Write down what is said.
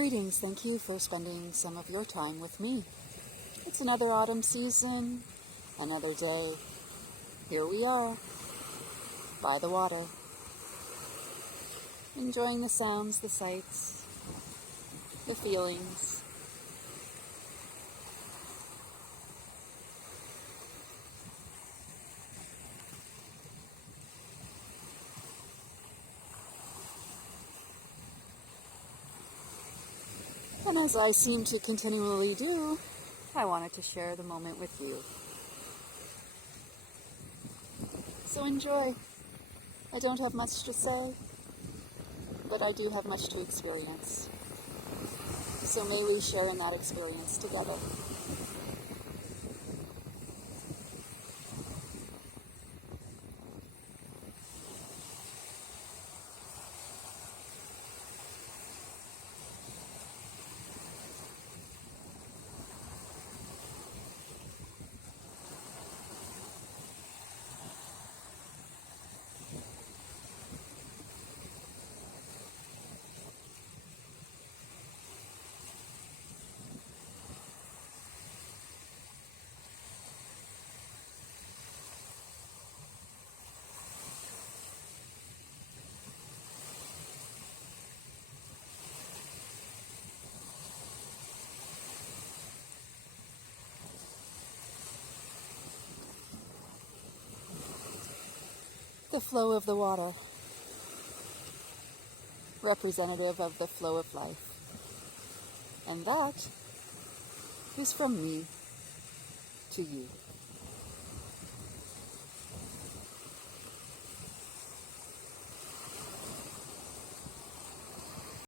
Greetings, thank you for spending some of your time with me. It's another autumn season, another day. Here we are, by the water, enjoying the sounds, the sights, the feelings. And as I seem to continually do, I wanted to share the moment with you. So enjoy. I don't have much to say, but I do have much to experience. So may we share in that experience together. The flow of the water, representative of the flow of life. And that is from me to you.